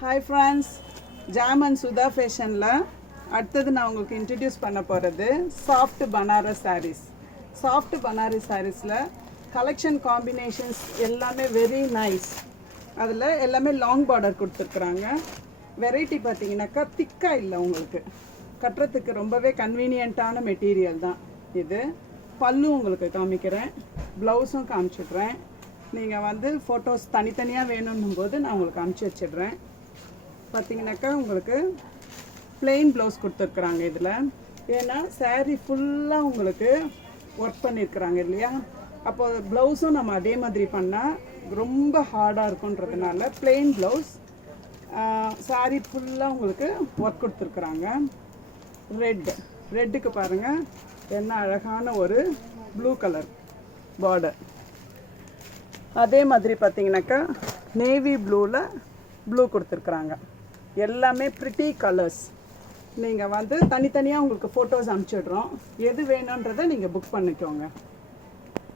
Hi friends, ஜாம் and Sudha ஃபேஷனில் அடுத்தது நான் உங்களுக்கு இன்ட்ரடியூஸ் பண்ண போகிறது soft Banaras saris. Soft Banaras சாரீஸில் கலெக்ஷன் காம்பினேஷன்ஸ் எல்லாமே வெரி நைஸ். அதில் எல்லாமே லாங் பார்டர் கொடுத்துருக்குறாங்க. வெரைட்டி பார்த்தீங்கன்னாக்கா திக்காக இல்லை, உங்களுக்கு கட்டுறதுக்கு ரொம்பவே கன்வீனியண்ட்டான மெட்டீரியல் தான் இது. பல்லு உங்களுக்கு காமிக்கிறேன், ப்ளவுஸும் காமிச்சிடுறேன். நீங்கள் ஃபோட்டோஸ் தனித்தனியாக வேணும்னும் போது நான் உங்களுக்கு அனுப்பிச்சி வச்சிடுறேன். பார்த்தீங்கன்னாக்கா உங்களுக்கு பிளெயின் ப்ளவுஸ் கொடுத்துருக்குறாங்க இதில். ஏன்னா சாரீ ஃபுல்லாக உங்களுக்கு ஒர்க் பண்ணியிருக்கிறாங்க இல்லையா, அப்போ ப்ளவுஸும் நம்ம அதே மாதிரி பண்ணால் ரொம்ப ஹார்டாக இருக்குன்றதுனால பிளெயின் ப்ளவுஸ். சாரீ ஃபுல்லாக உங்களுக்கு ஒர்க் கொடுத்துருக்குறாங்க. ரெட்டுக்கு பாருங்கள் என்ன அழகான ஒரு ப்ளூ கலர் பார்டர். அதே மாதிரி பார்த்தீங்கன்னாக்கா நேவி ப்ளூவில் ப்ளூ கொடுத்துருக்குறாங்க. எல்லாமே ப்ரிட்டி கலர்ஸ். நீங்கள் தனித்தனியாக உங்களுக்கு ஃபோட்டோஸ் அனுப்பிச்சிடுறோம். எது வேணுன்றதை நீங்கள் புக் பண்ணிக்கோங்க.